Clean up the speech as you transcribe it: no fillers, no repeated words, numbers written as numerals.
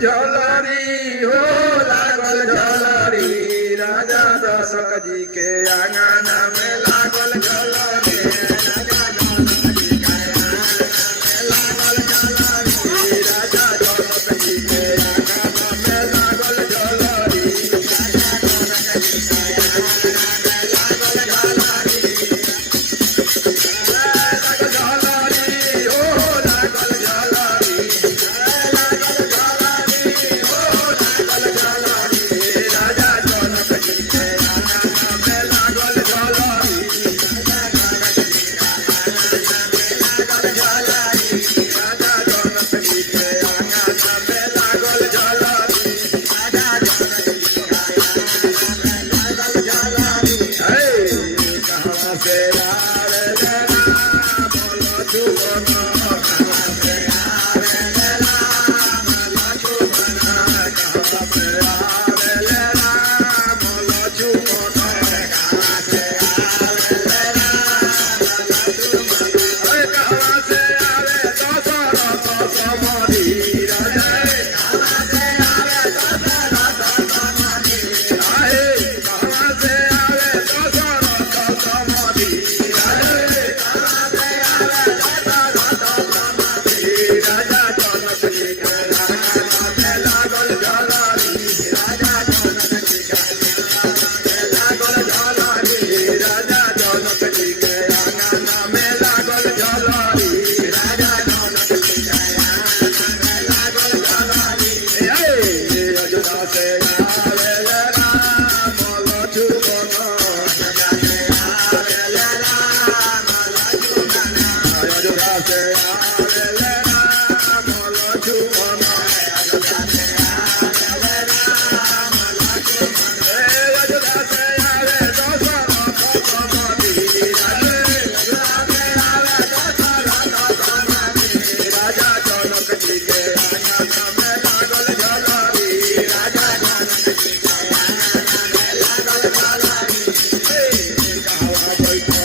झलरी हो लागल झलरी राजा दशरथ जी के आंगन में लागल झलरी राजा दशरथ जी के आंगन में लागल झलरी राजा दशरथ जी के आंगन में लागल झलरी राजा दशरथ जी के आंगन में लागल झलरी लागल झलरी हो लागल झलरी